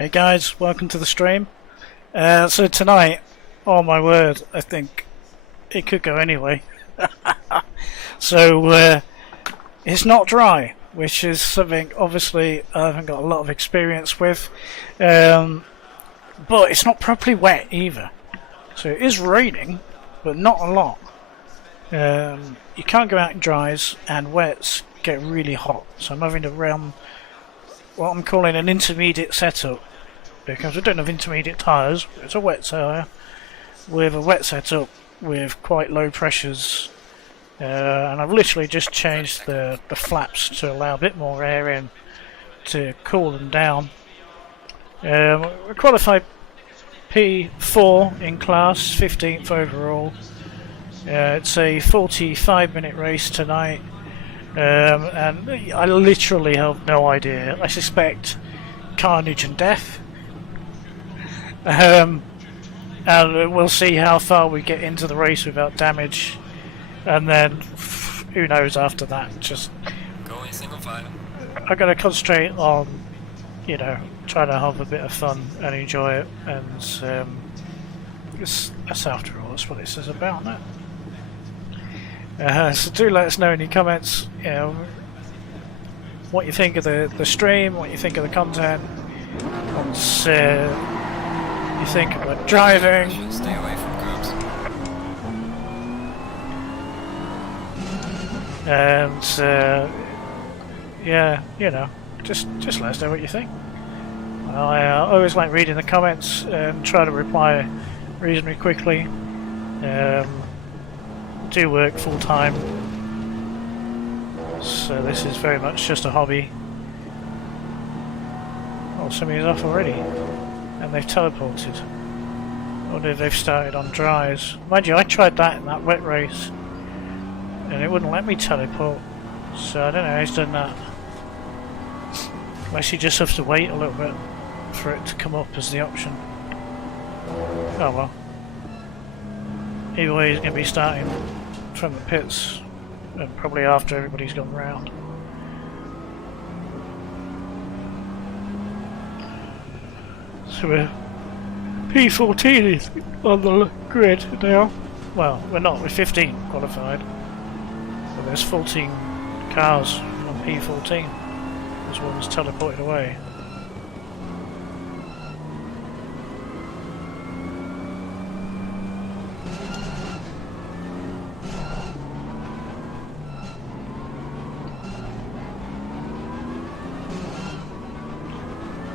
Hey guys, welcome to the stream. So tonight, oh my word, I think it could go anyway. So it's not dry, which is something obviously I haven't got a lot of experience with, but it's not properly wet either. So it is raining, but not a lot. You can't go out in dries, and wets get really hot, so I'm having to run what I'm calling an intermediate setup, because we don't have intermediate tyres. It's a wet tyre with a wet setup with quite low pressures, and I've literally just changed the flaps to allow a bit more air in to cool them down. We qualified P4 in class, 15th overall. It's a 45-minute race tonight, and I literally have no idea. I suspect carnage and death. And we'll see how far we get into the race without damage, and then who knows after that. Just going single file. I'm going to concentrate on, you know, trying to have a bit of fun and enjoy it, and that's after all, that's what this is about, isn't it? So do let us know in your comments, you know, what you think of the stream, what you think of the content, what you think about driving. Stay away from curbs. And yeah, you know, just let us know what you think. I always like reading the comments and try to reply reasonably quickly. Do work full time, so this is very much just a hobby. Oh, somebody's off already, and they've teleported. Or they've started on dries. Mind you, I tried that in that wet race, and it wouldn't let me teleport. So I don't know how he's done that. Unless you just have to wait a little bit for it to come up as the option. Oh well. Either way, he's going to be starting from the pits, and probably after everybody's gone round. So we're P14 is on the grid now. Well, we're not, we're 15 qualified. So there's 14 cars on P14. There's one that's teleported away.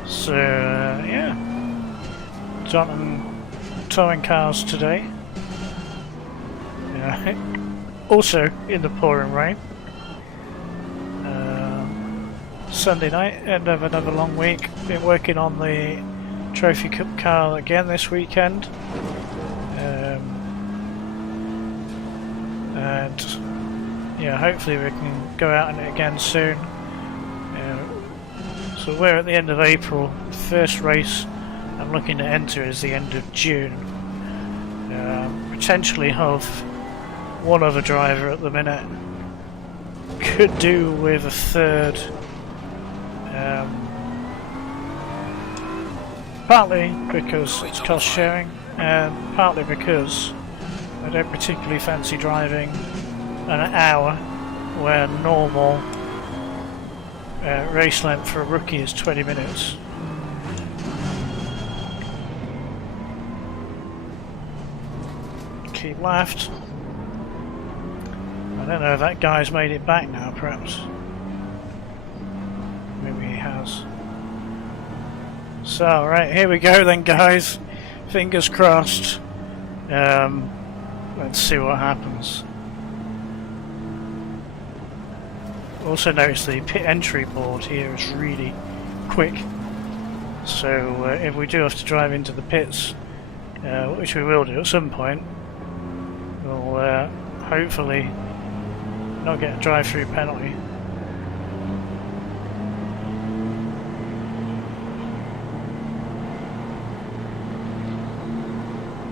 So yeah, John and towing cars today. Yeah. Also in the pouring rain. Sunday night, end of another long week. Been working on the Trophy Cup car again this weekend, and yeah, hopefully we can go out in it again soon. So we're at the end of April. First race I'm looking to enter is the end of June. Potentially have one other driver at the minute. Could do with a third. Partly because it's cost sharing, and partly because I don't particularly fancy driving an hour where normal race length for a rookie is 20 minutes. Keep left. I don't know if that guy's made it back now, perhaps. Maybe he has. So, right, here we go then, guys. Fingers crossed. Let's see what happens. Also notice the pit entry board here is really quick, so if we do have to drive into the pits, which we will do at some point, we'll hopefully not get a drive-through penalty.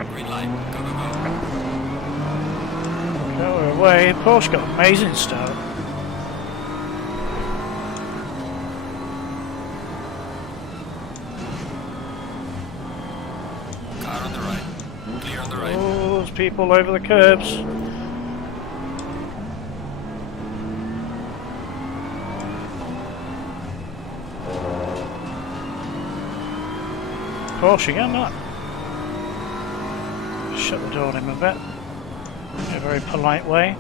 Green light, go, go, go. Go away. Porsche got an amazing start. the right. Clear on the right. Oh, there's people over the curbs. Porsche again, not. Shut the door on him a bit. In a very polite way.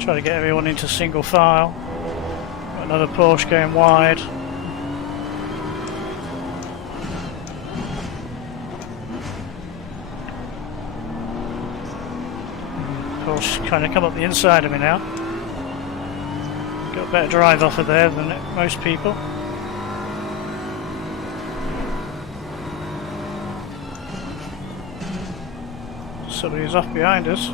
Try to get everyone into single file. Got another Porsche going wide. Porsche kind of come up the inside of me now. Got a better drive off of there than most people. Somebody's off behind us.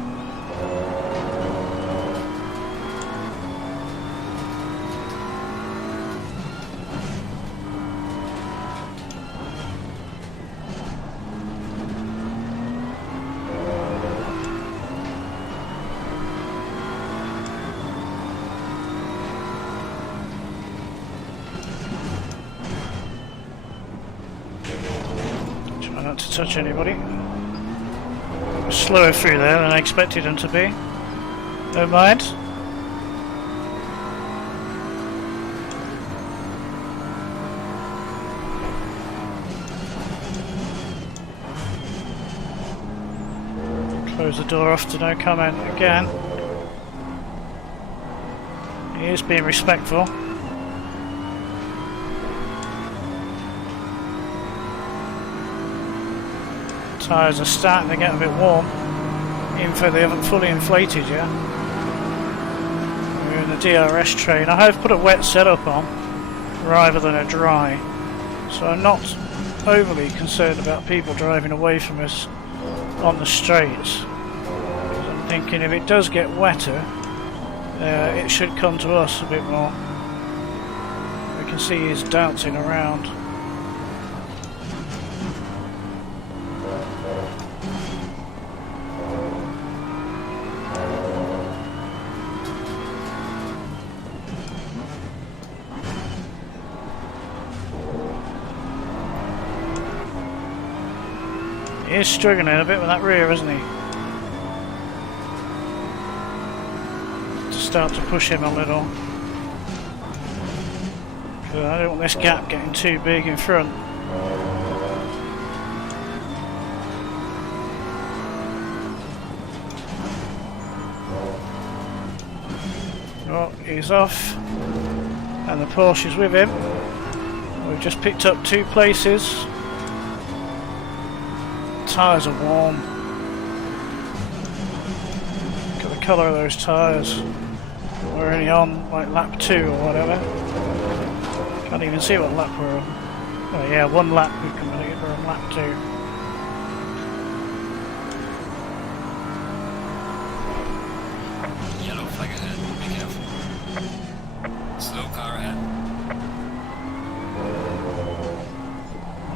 Try not to touch anybody. Slower through there than I expected them to be. Don't mind. Close the door off to no comment again. He is being respectful. Tyres are starting to get a bit warm, even though they haven't fully inflated yet. We're in the DRS train. I have put a wet setup on rather than a dry, so I'm not overly concerned about people driving away from us on the straights. I'm thinking if it does get wetter, it should come to us a bit more. We can see he's dancing around. He is struggling a bit with that rear, isn't he? To start to push him a little. I don't want this gap getting too big in front. Oh, he's off. And the Porsche's with him. We've just picked up 2 places. Tyres are warm. Look at the colour of those tyres. We're only on like lap 2 or whatever. Can't even see what lap we're on. Oh yeah, 1 lap we've completed. We're on lap 2. Yellow flag ahead. Be careful. Slow car ahead.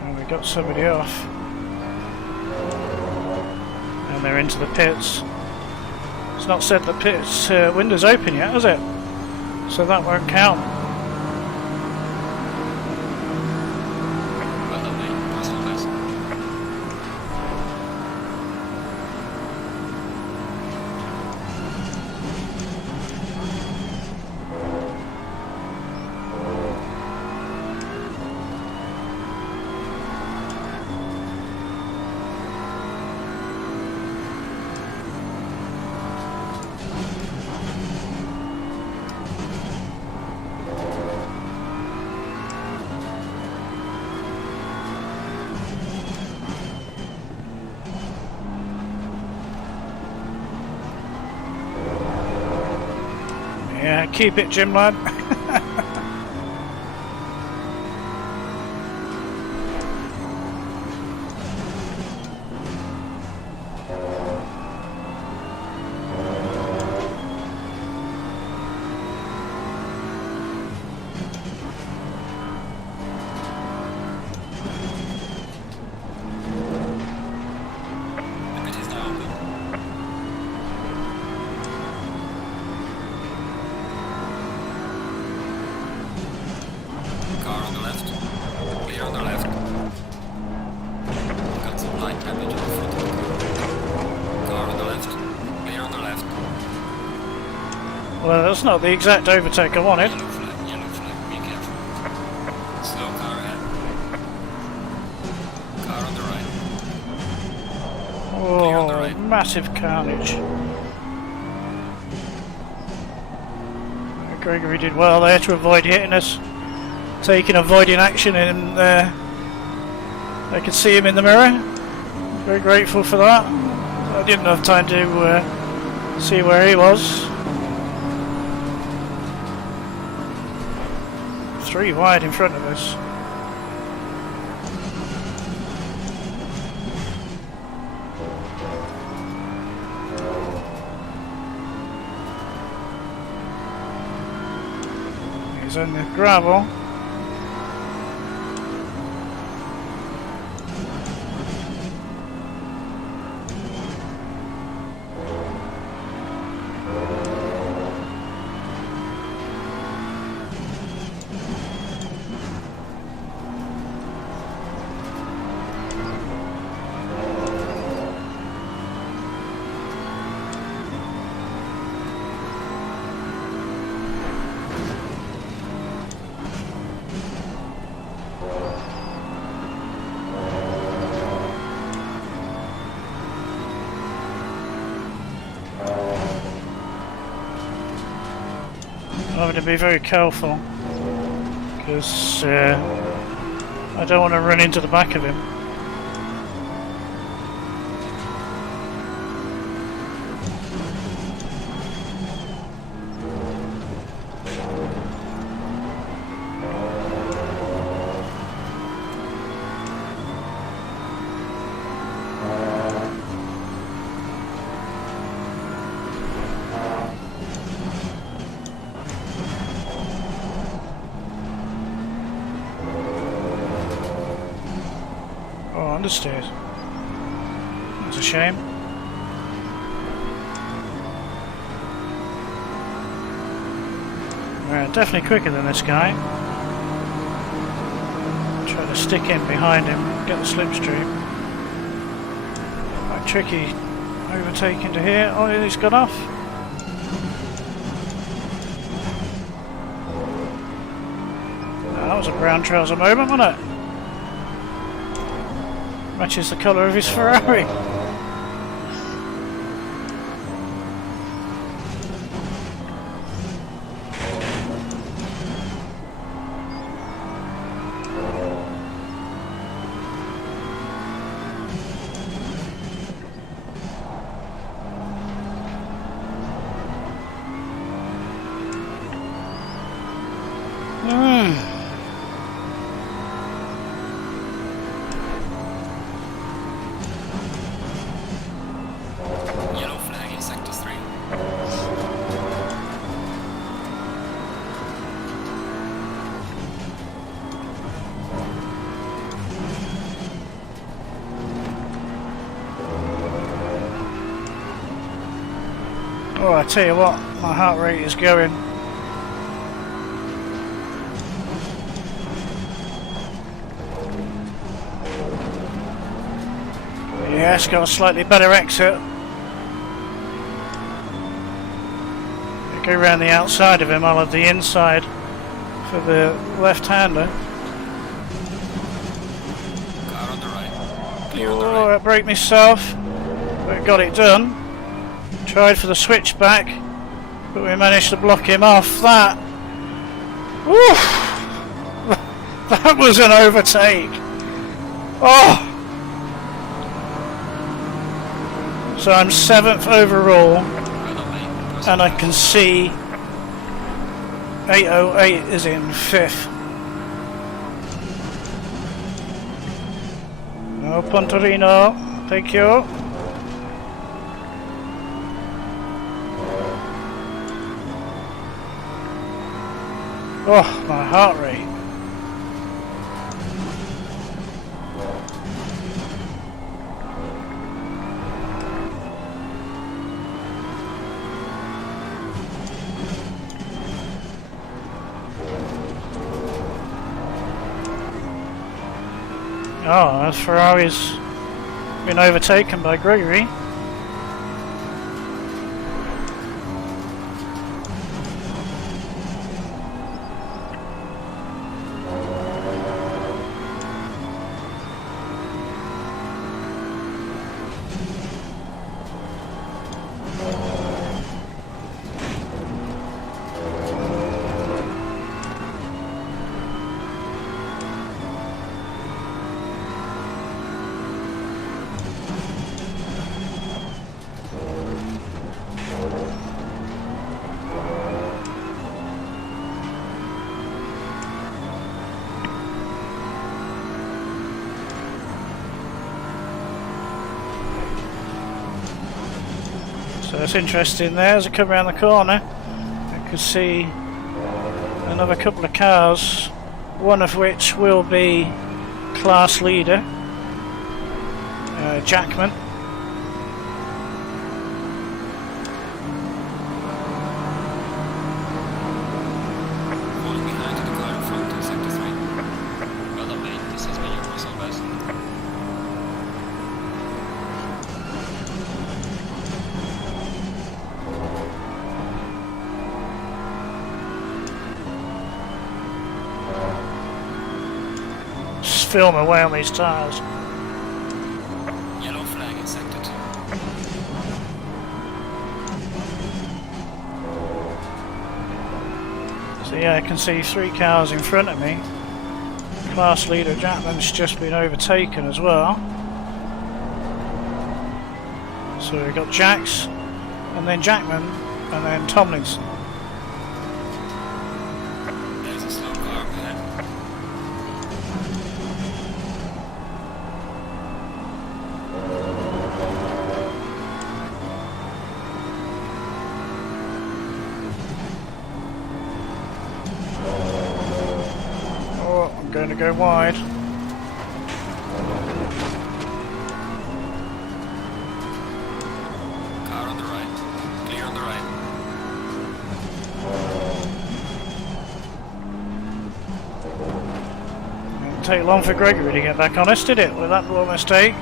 And we got somebody off. And they're into the pits. It's not said the pits window's open yet, has it? So that won't count. Well done, mate. Pass on this. Yeah, keep it, Jim lad. The pit is now open. Well, that's not the exact overtake I wanted. Yellow flag, be careful. Slow car ahead. Car on the right. Clear on the Oh, right. massive carnage. Gregory did well there to avoid hitting us. Taking avoiding action in there. I could see him in the mirror. Very grateful for that. I didn't have time to see where he was. 3 wide in front of us. He's on the gravel. I'm having to be very careful because I don't want to run into the back of him. Understeered. That's a shame. We're definitely quicker than this guy. Try to stick in behind him, get the slipstream. Quite tricky overtaking to here. Oh, he's got off. That was a brown trouser moment, wasn't it? Matches the colour of his Ferrari. Yellow flag in sector 3. Oh, I tell you what, my heart rate is going. Yes, got a slightly better exit. Go around the outside of him, I'll have the inside for the left-hander. Car on the right. Clear on the Oh, right. I broke myself, but got it done. Tried for the switchback, but we managed to block him off. That, woo, that was an overtake. Oh, so I'm 7th overall, and I can see 808 is in 5th. No Pontorino, thank you. Oh, my heart rate. Oh, that Ferrari's been overtaken by Gregory. So it's interesting there as I come around the corner. I could see another couple of cars, one of which will be class leader Jackman. Falling behind to the car in front in sector 3. Well done, mate. This has been your personal best. Just film away on these tyres. Yellow flag in sector 2. So yeah, I can see 3 cars in front of me. Class leader Jackman's just been overtaken as well. So we've got Jax, and then Jackman, and then Tomlinson. There's a slow car up ahead. Oh, I'm going to go wide. Car on the right. Clear on the right. Didn't take long for Gregory to get back honest, did it? With that little mistake.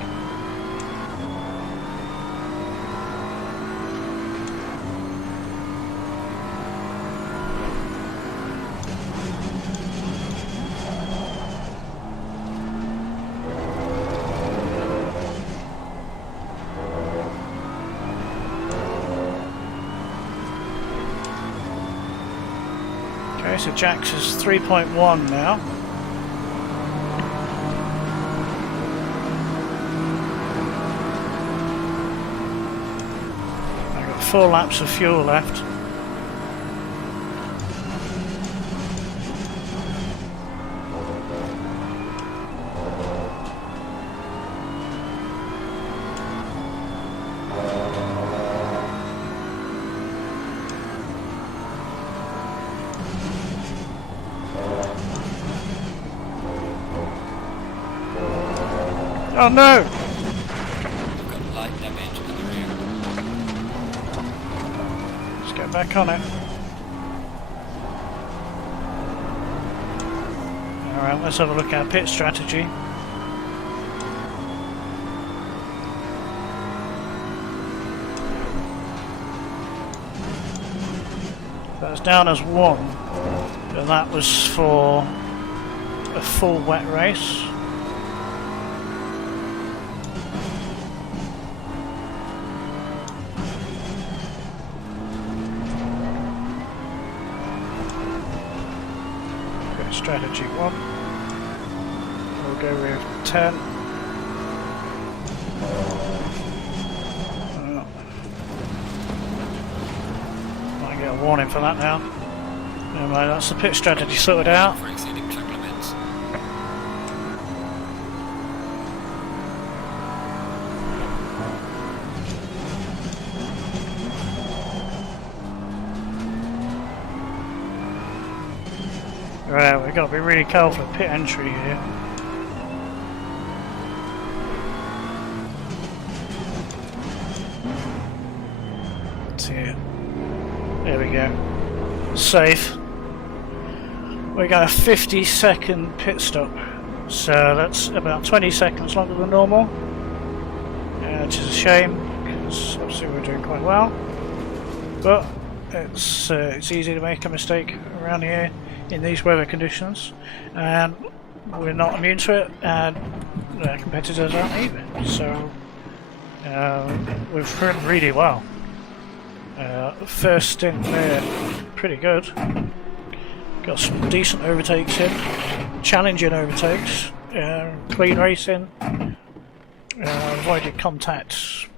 Okay, so Jax is 3.1 now. I've got 4 laps of fuel left. Oh no! We've got light damage in the rear. Let's get back on it. Alright, let's have a look at our pit strategy. That's down as 1, and that was for a full wet race. Strategy 1. We'll go with 10. Might get a warning for that now. Never mind, that's the pit strategy sorted out. For exceeding track limits. Right, we've got to be really careful at pit entry here. There we go. Safe. We got a 50-second pit stop, so that's about 20 seconds longer than normal, which is a shame because obviously we're doing quite well. But it's easy to make a mistake around here in these weather conditions, and we're not immune to it, and our competitors aren't either. So we've run really well. First stint there, pretty good. Got some decent overtakes in, challenging overtakes, clean racing, avoided contact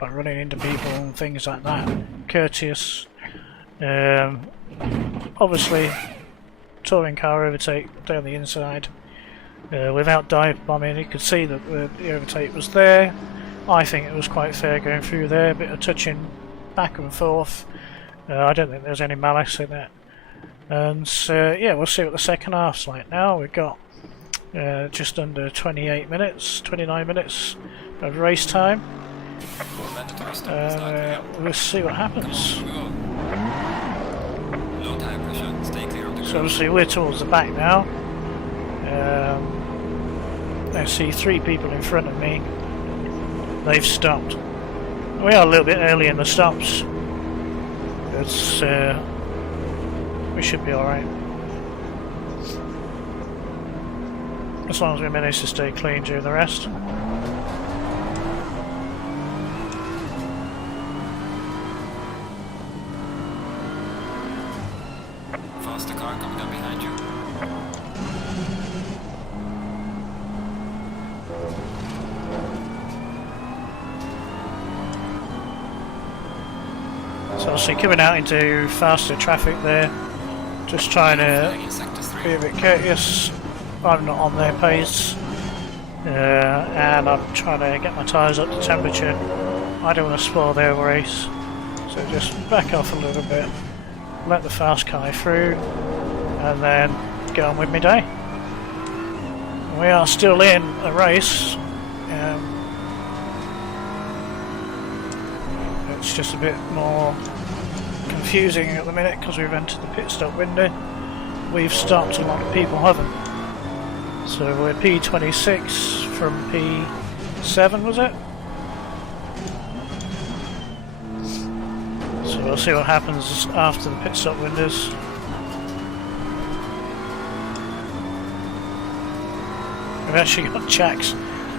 by running into people and things like that, courteous. Obviously, touring car overtake down the inside without dive bombing. You could see that the overtake was there. I think it was quite fair going through there, a bit of touching back and forth. I don't think there's any malice in it. And yeah, we'll see what the second half's like now. We've got just under 28 minutes, 29 minutes of race time. Mandatory stop start, yeah. We'll see what happens. We go. Low tire pressure, stay clear of the So curb. obviously we're towards the back now. I see 3 people in front of me. They've stopped. We are a little bit early in the stops. It's we should be alright. As long as we manage to stay clean during the rest. Faster car coming up behind you. So obviously coming out into faster traffic there. Just trying to Flying in sector 3. be a bit courteous. I'm not on their pace. And I'm trying to get my tyres up to temperature. I don't want to spoil their race. So just back off a little bit. Let the fast car through. And then get on with my day. We are still in a race. It's just a bit more confusing at the minute because we've entered the pit stop window. We've stopped, a lot of people haven't. So we're P26 from P7, was it? So we'll see what happens after the pit stop windows. We've actually got Jacks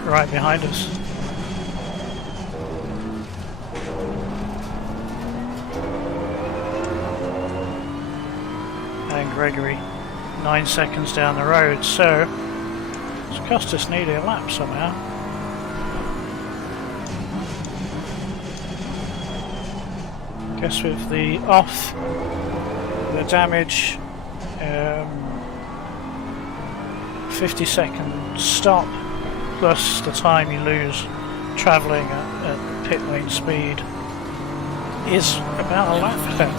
right behind us. And Gregory 9 seconds down the road, so it's cost us nearly a lap somehow. Guess with the off, the damage, 50-second stop plus the time you lose travelling at pit lane speed is about a lap then.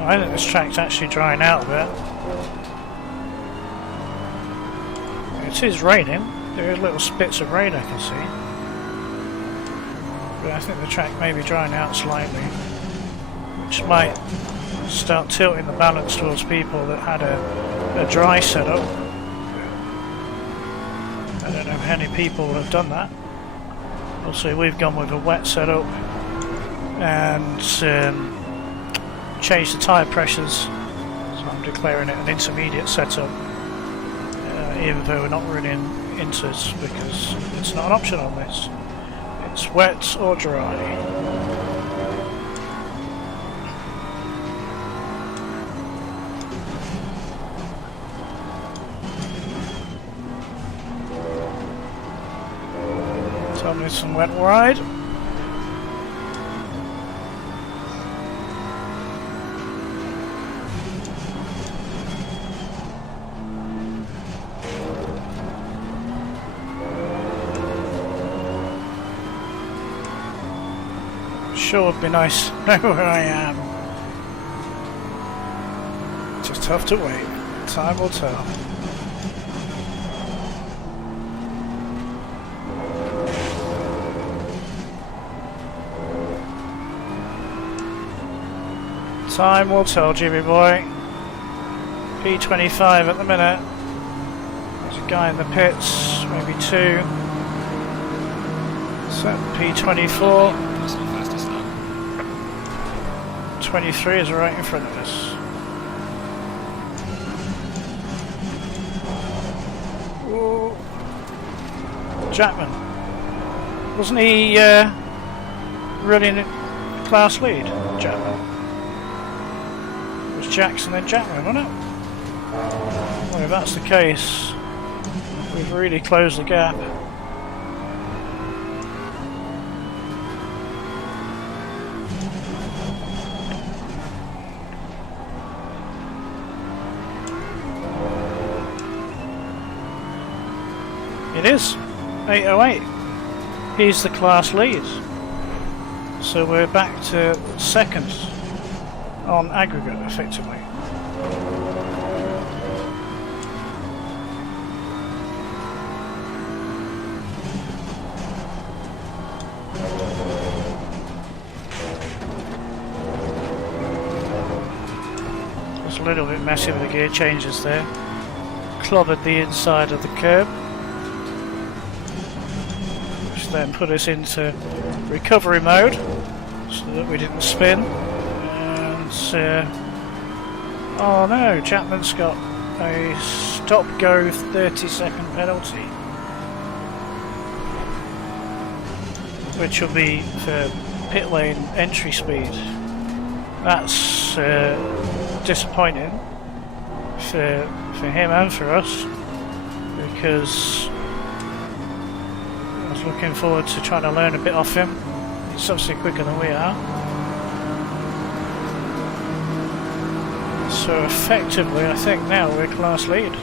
I think this track's actually drying out a bit. It is raining. There are little spits of rain I can see. But I think the track may be drying out slightly, which might start tilting the balance towards people that had a dry setup. I don't know how many people have done that. Also, we've gone with a wet setup and changed the tyre pressures, so I'm declaring it an intermediate setup, even though we're not running inters because it's not an option on this. It's wet or dry. So I'm some wet ride. Sure would be nice to know where I am. Just have to wait. Time will tell. Time will tell, Jimmy boy. P25 at the minute. There's a guy in the pits, maybe 2. So P24. 23 is right in front of us. Ooh. Jackman. Wasn't he running class lead? Jackman. It was Jackson and Jackman, wasn't it? Well, if that's the case, we've really closed the gap. It is 8:08. He's the class lead. So we're back to second on aggregate, effectively. It's a little bit messy with the gear changes there. Clobbered the inside of the curb, which then put us into recovery mode so that we didn't spin. And oh no, Chapman's got a stop-go 30-second penalty, which will be for pit lane entry speed. That's disappointing for him and for us, because I was looking forward to trying to learn a bit off him. He's obviously quicker than we are. So effectively, I think now we're class lead.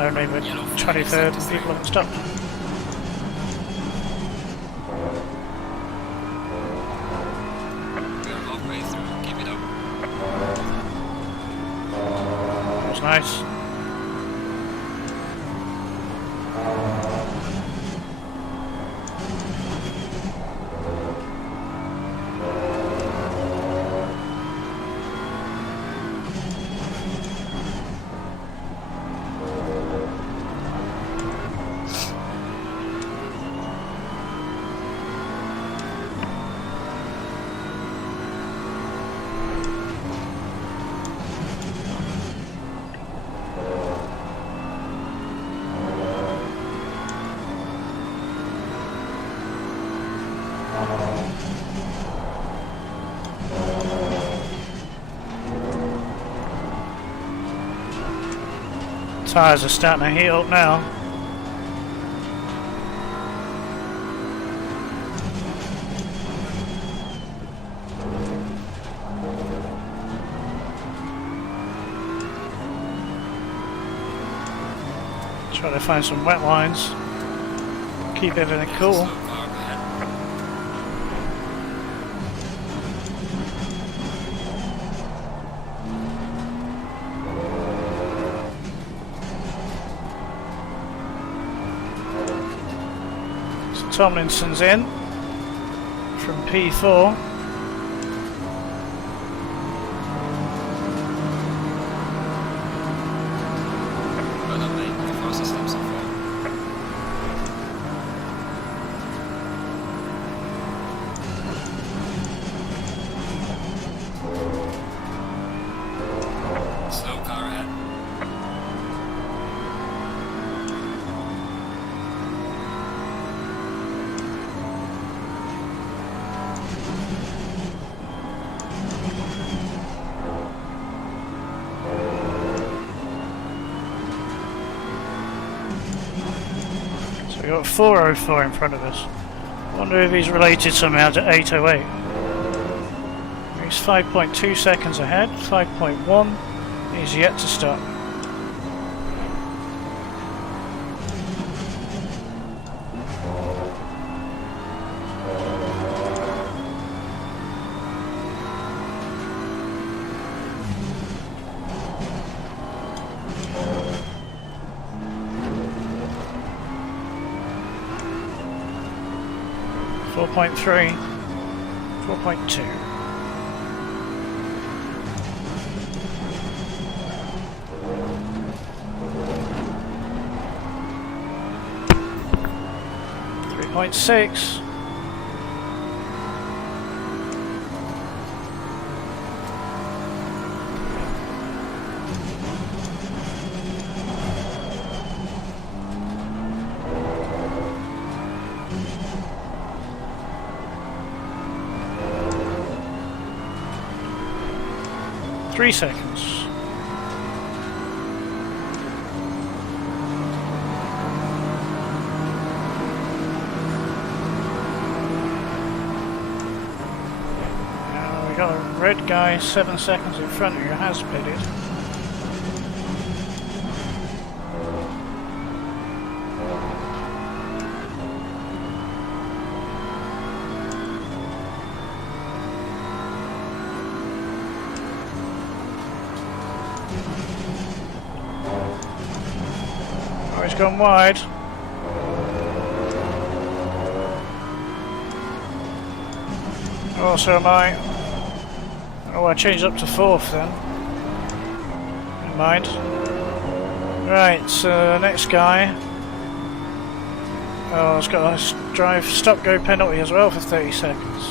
Only we're 23rd and people haven't stopped. We are halfway through. Keep it up. That was nice. Tyres are starting to heat up now. Try to find some wet lines. Keep everything cool. Slow car ahead. So Tomlinson's in from P4. Well done, mate. The fastest lap so far. Slow car ahead. So we've got 404 in front of us. Wonder if he's related somehow to 808. He's 5.2 seconds ahead, 5.1. He's yet to stop. Four point 4.2. Point 6. Three seconds. We got a red guy 7 seconds in front of you, has pitted. he's gone wide. Oh, so am I. Oh, I changed up to 4th then. Never mind. Right, so next guy. Oh, he's got a drive stop go penalty as well for 30 seconds.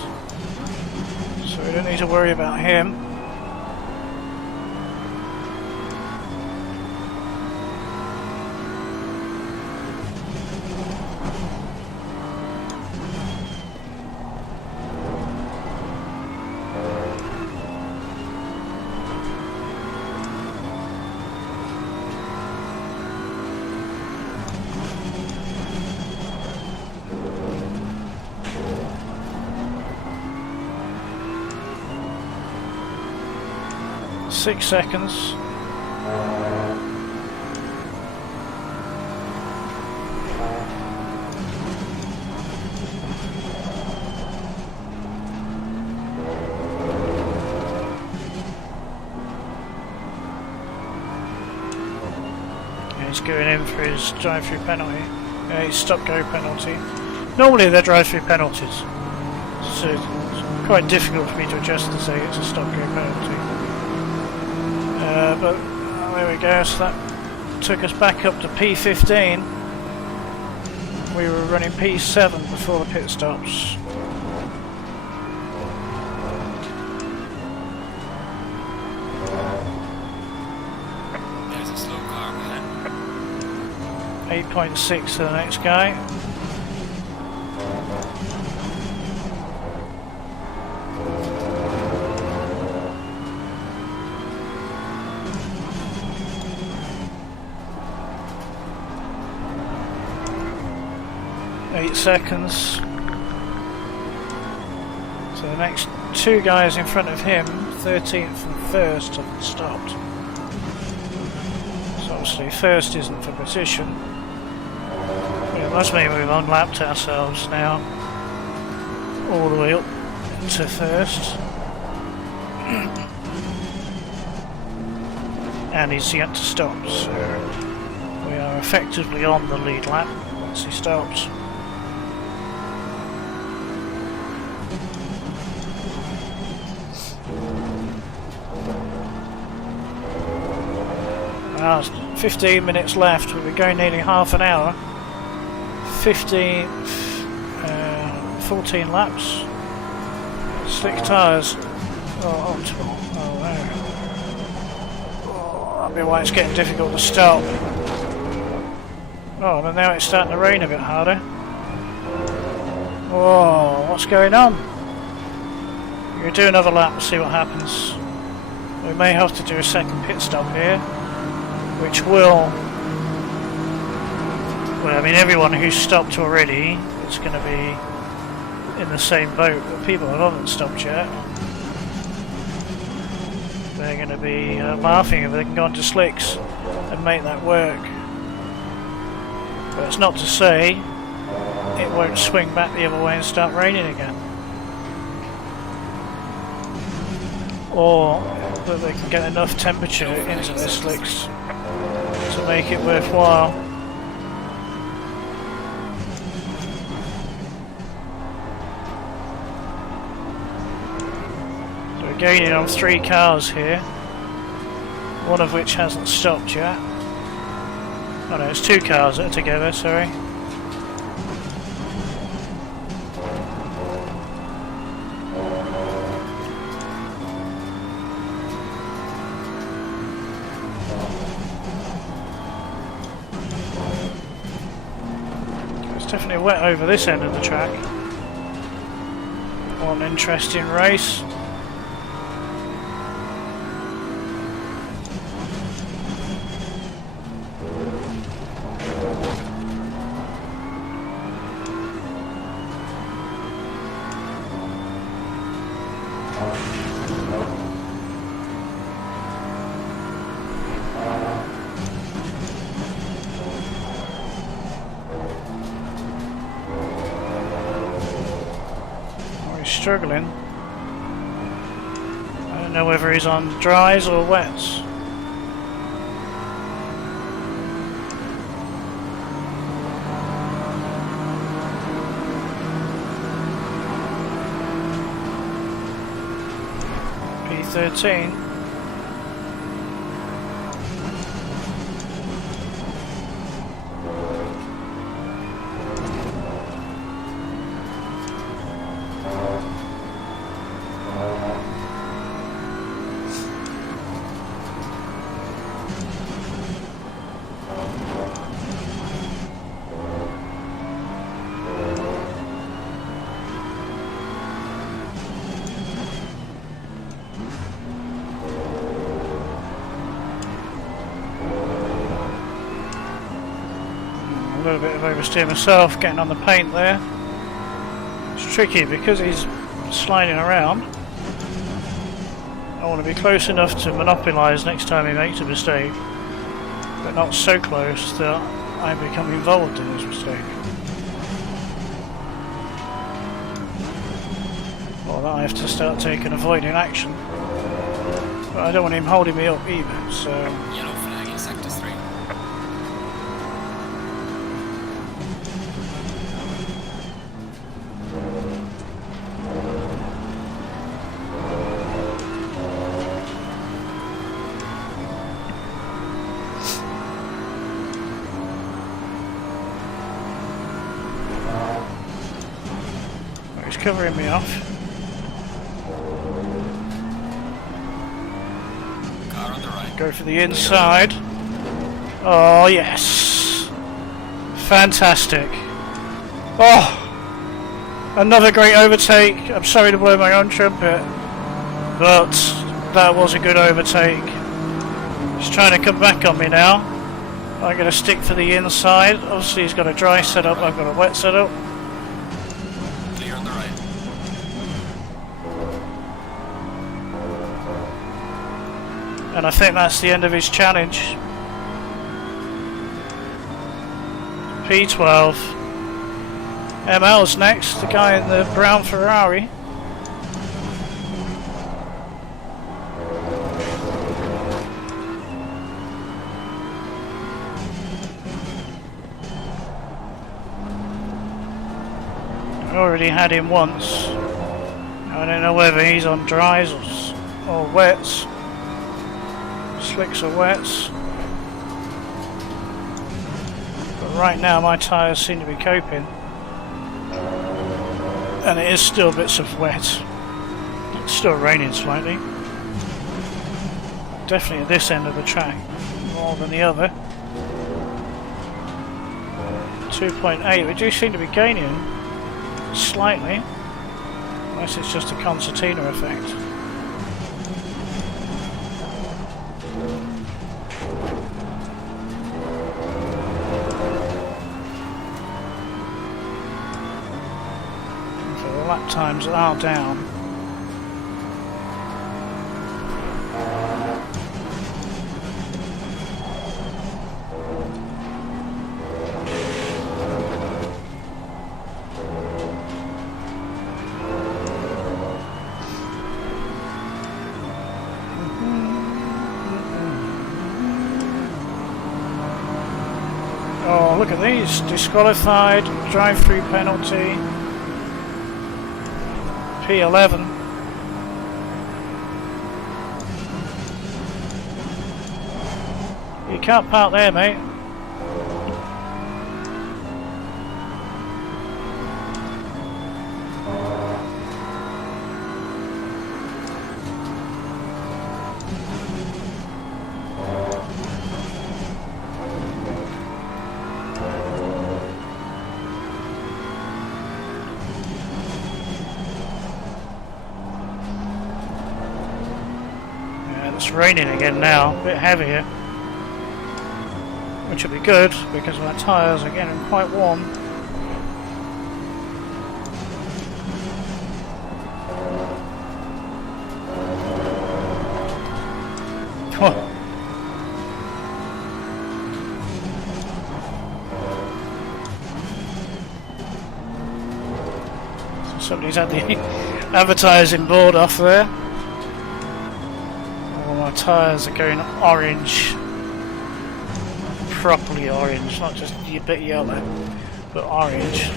So we don't need to worry about him. Six seconds. He's going in for his drive-through penalty. His stop-go penalty. Normally they're drive-through penalties, so it's quite difficult for me to adjust to say it's a stop-go penalty. But there we go, so that took us back up to P15. We were running P7 before the pit stops. There's a slow car behind. 8.6 to the next guy. Seconds. So the next two guys in front of him, 13th and 1st, have stopped. So obviously 1st isn't for position. It must mean we've unlapped ourselves now all the way up to 1st. And he's yet to stop, so we are effectively on the lead lap once he stops. Now 15 minutes left, we'll be going nearly half an hour. 14 laps. Slick tyres. Oh, optimal. Oh, no. Oh, that'll be why it's getting difficult to stop. Oh, and now it's starting to rain a bit harder. Whoa, what's going on? We're going to do another lap and see what happens. We may have to do a second pit stop here, which will, well, I mean, everyone who's stopped already is going to be in the same boat, but people who haven't stopped yet, they're going to be laughing if they can go onto slicks and make that work. But it's not to say it won't swing back the other way and start raining again. Or that they can get enough temperature into the slicks to make it worthwhile. So we're gaining on 3 cars here, one of which hasn't stopped yet. Oh no, it's 2 cars that are together, sorry. Definitely wet over this end of the track. One interesting race. Struggling. I don't know whether he's on dries or wets. 13. A little bit of oversteer myself, getting on the paint there. It's tricky because he's sliding around. I want to be close enough to monopolise next time he makes a mistake, but not so close that I become involved in his mistake. Or that I have to start taking avoiding action. But I don't want him holding me up either, so... Yellow flag in sector 3. He's covering me off. Car on the right. Go for the inside. Oh, yes. Fantastic. Oh, another great overtake. I'm sorry to blow my own trumpet, but that was a good overtake. He's trying to come back on me now. I'm going to stick for the inside. Obviously he's got a dry setup, I've got a wet setup. Clear on the right. And I think that's the end of his challenge. P12. ML's next, the guy in the brown Ferrari. I already had him once. I don't know whether he's on dries or wets. Slicks or wets. But right now my tyres seem to be coping. And it is still bits of wet. It's still raining slightly. Definitely at this end of the track more than the other. 2.8, we do seem to be gaining slightly. Unless it's just a concertina effect. So the lap times are down. Oh, look at these. Disqualified, drive-through penalty. P11. You can't park there, mate. It's raining again now, a bit heavier, which will be good because my tyres are getting quite warm. Oh. Somebody's had the advertising board off there. My tyres are going orange, properly orange, not just a bit yellow, but orange.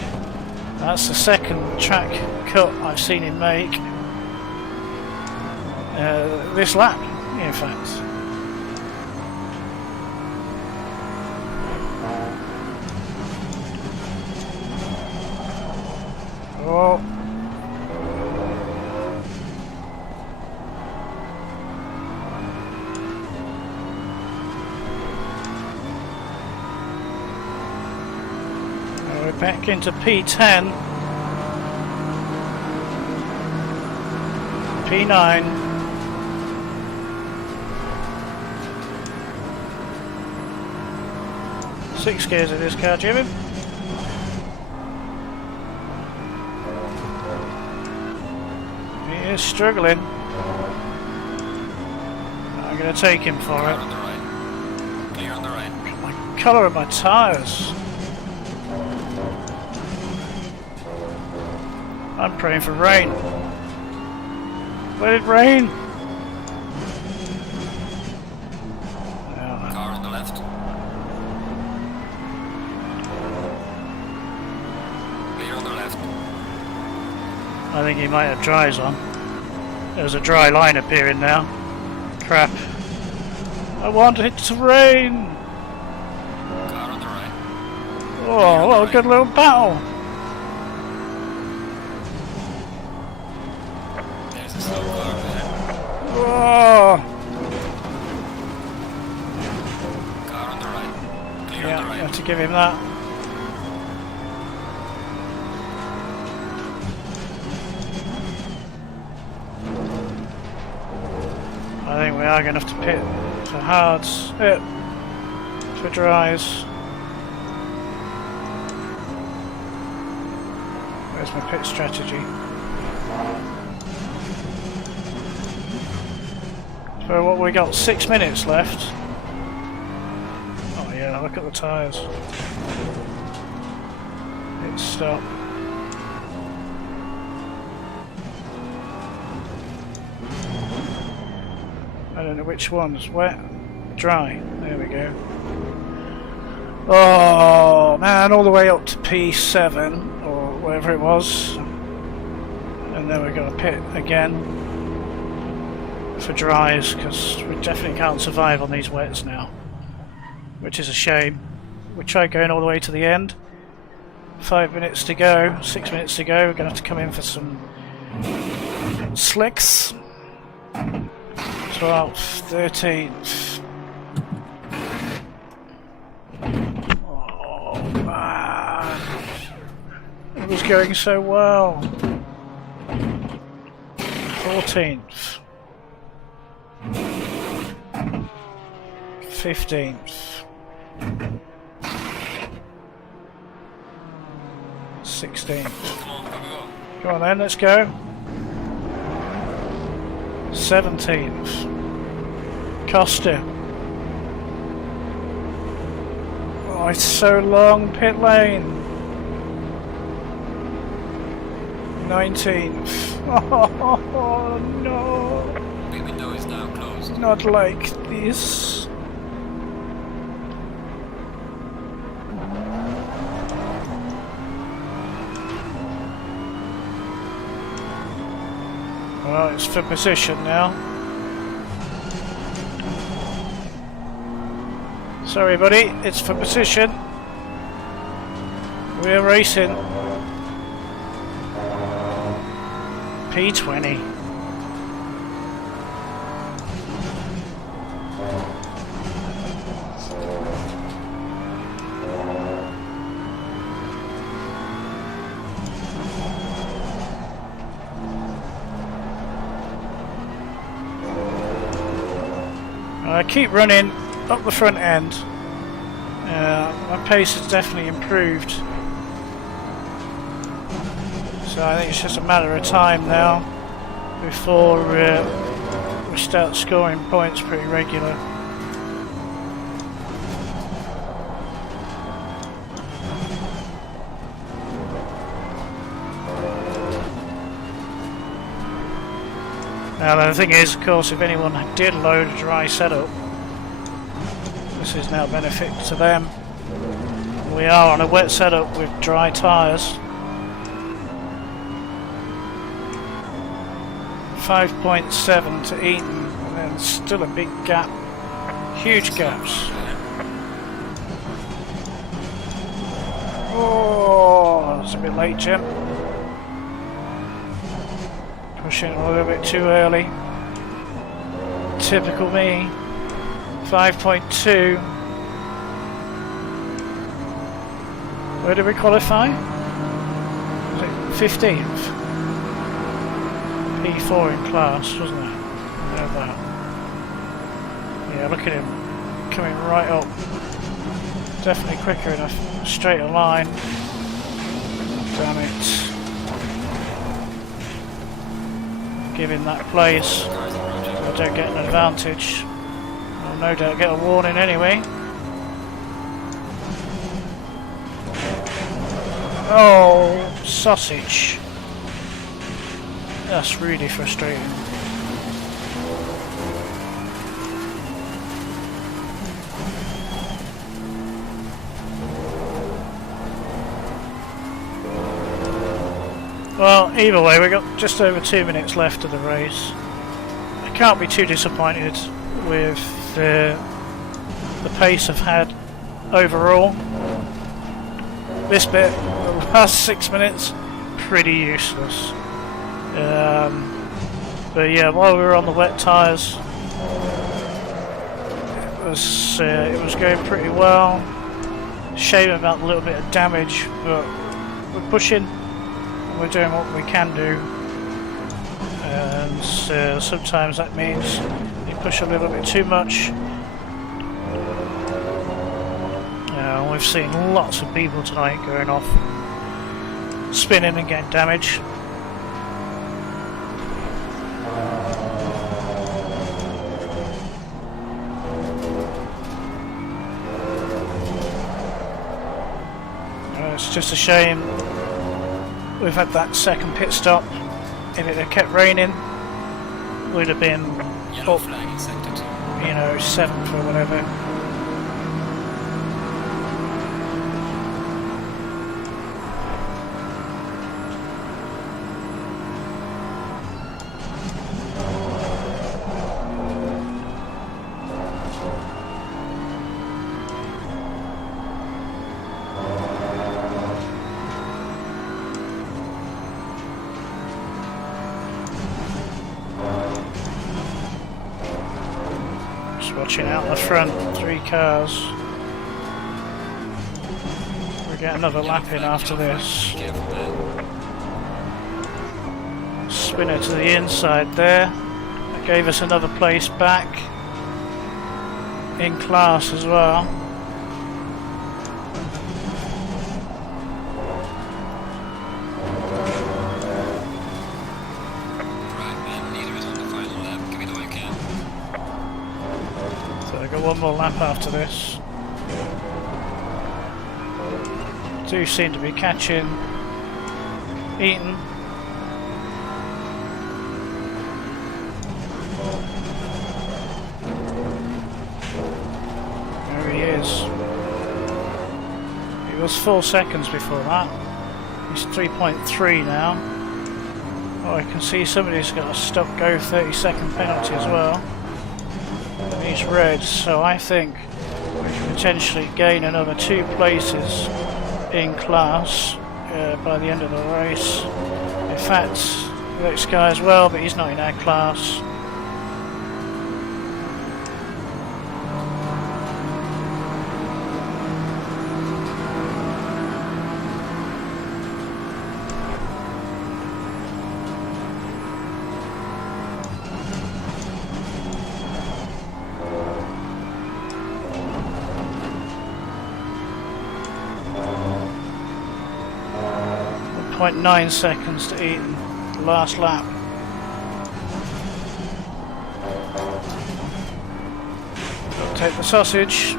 That's the second track cut I've seen him make. this lap, in fact. Oh. We're back into P10. P9. Six gears of this car, Jimmy. He is struggling. I'm going to take him for Clear it. on the right. Clear on the right. My colour of my tyres. I'm praying for rain. Let it rain. Car on the left. Clear on the left. I think he might have dries on. There's a dry line appearing now. Crap. I want it to rain. Car on the right. Oh, what a good little battle. There's a slow car there. Oh. Car on the right. Clear Yeah, on the I right. have to give him that. I think we are going to have to pit for hards, for dries. Where's my pit strategy? So what we got? 6 minutes left. Oh yeah, look at the tyres. Hit stop. I don't know which one's wet, dry. There we go. Oh man, all the way up to P7 or whatever it was, and then we're going to pit again for dries because we definitely can't survive on these wets now, which is a shame. We tried going all the way to the end. 5 minutes to go, 6 minutes to go. We're going to have to come in for some slicks. 12th, 13th. Oh man, it was going so well. 14th, 15th, 16th. Come on, go, go. Come on then, let's go. 17th. Costa. Oh, it's so long, pit lane. 19th. Oh no. The window is now closed. Not like this. Well, it's for position now. Sorry buddy, it's for position. We're racing. P20. I keep running up the front end. My pace has definitely improved. So I think it's just a matter of time now before we start scoring points pretty regular. Now the thing is, of course, if anyone did load a dry setup, this is now a benefit to them. We are on a wet setup with dry tyres. 5.7 to Eaton, and then still a big gap. Huge gaps. Oh, that's a bit late, Jim. Pushing a little bit too early. Typical me. 5.2. Where did we qualify? Was it 15th? P4 in class, wasn't it? Yeah, yeah, look at him coming right up. Definitely quicker in a straighter line. Damn it. Give him that place. I don't get an advantage. I'll no doubt get a warning anyway. Oh, sausage. That's really frustrating. Well, either way, we've got just over 2 minutes left of the race. I can't be too disappointed with the pace I've had overall. This bit, the last 6 minutes, pretty useless. But yeah, while we were on the wet tyres, it was going pretty well. Shame about a little bit of damage, but we're pushing. We're doing what we can do, and sometimes that means you push a little bit too much. We've seen lots of people tonight going off, spinning and getting damage. It's just a shame we've had that second pit stop. If it had kept raining, we'd have been Yellow up, flag in sector 2. 7th or whatever. Watching out the front, 3 cars. We get another lap in after this. Careful there. Spinner to the inside there. That gave us another place back in class as well. One more lap after this. Do seem to be catching Eaton. There he is. He was 4 seconds before that. He's 3.3 now. Oh, I can see somebody's got a stop-go 30-second penalty as well. He's red, so I think we can potentially gain another 2 places in class by the end of the race. In fact, the next guy as well, but he's not in our class. .9 seconds to Eaton, last lap. Take the sausage.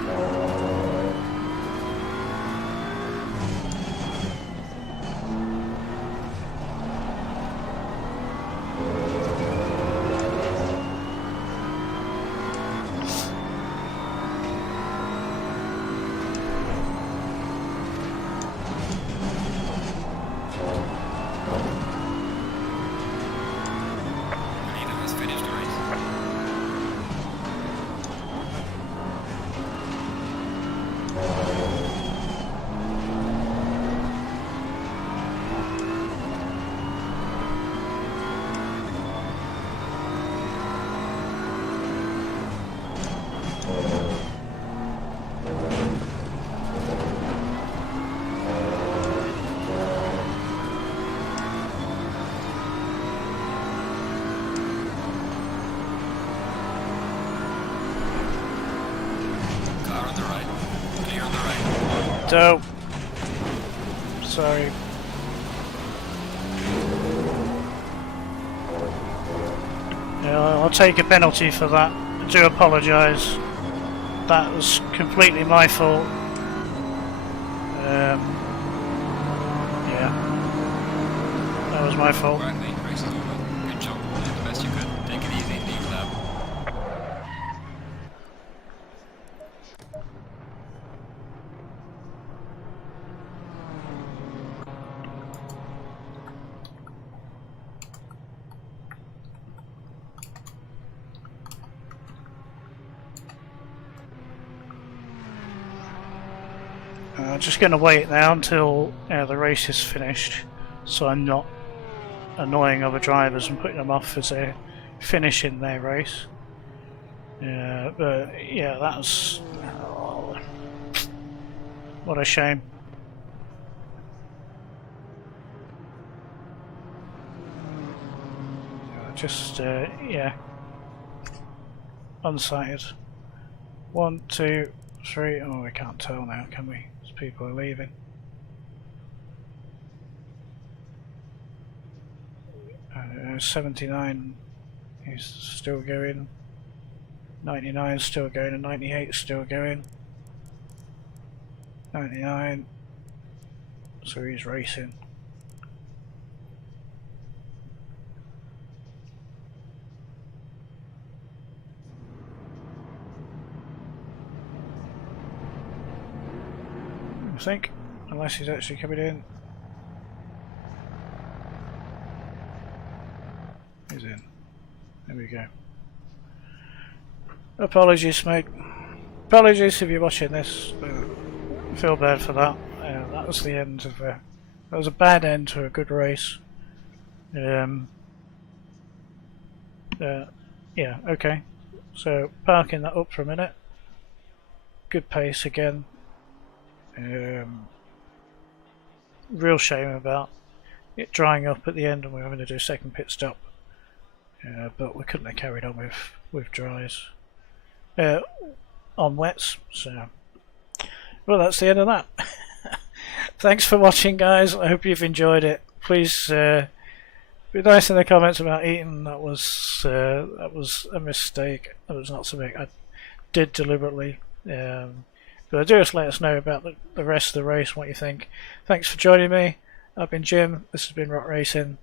Dope. Sorry. Yeah, I'll take a penalty for that. I do apologise. That was completely my fault. Yeah, that was my fault. Right, mate, race is over. Good job. You did the best you could. Take it easy. Leave lab. I'm just going to wait now until the race is finished, so I'm not annoying other drivers and putting them off as they're finishing their race. But yeah, that's what a shame. Just yeah, unsighted. 1, 2, 3. Oh, we can't tell now, can we? As people are leaving. Uh, 79 is still going. 99 still going, and 98 still going. 99. So he's racing. I think, unless he's actually coming in. He's in. There we go. Apologies, mate. Apologies if you're watching this. I feel bad for that. That was the end of that was a bad end to a good race. Yeah, okay. So parking that up for a minute. Good pace again. Real shame about it drying up at the end and we were having to do a second pit stop. But we couldn't have carried on with dries. On wets, so well, that's the end of that. Thanks for watching, guys. I hope you've enjoyed it. Please be nice in the comments about eating. That was a mistake. That was not something I did deliberately. But do just let us know about the rest of the race, what you think. Thanks for joining me. I've been Jim. This has been Rock Racing.